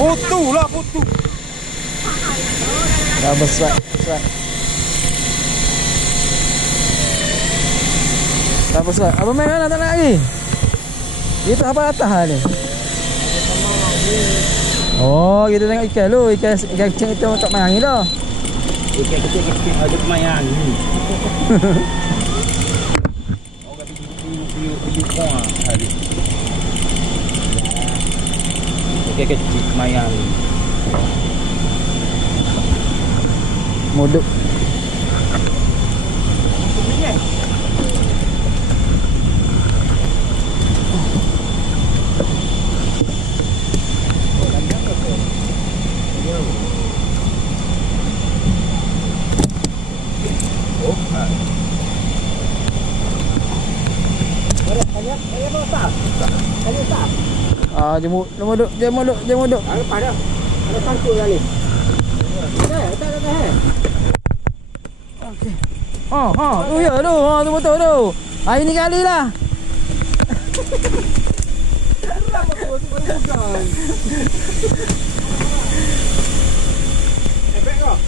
Putu lah, putu. Dah besar. Tak besar. Abang main mana tak nak lagi? Itu apa atas ni? Oh, kita tengok ikan lu. Ikan kecil itu tak main ni dah. Ikan kecil-kecil ada kemayan ni. Orang pergi kuah hari. Ikan kecil kemayan ni. Modok. Dia modok. Ada sangkut dah ni. Tak. Okey. Tu ya tu. Tu betul tu. Hari ni kali lah. Bukan.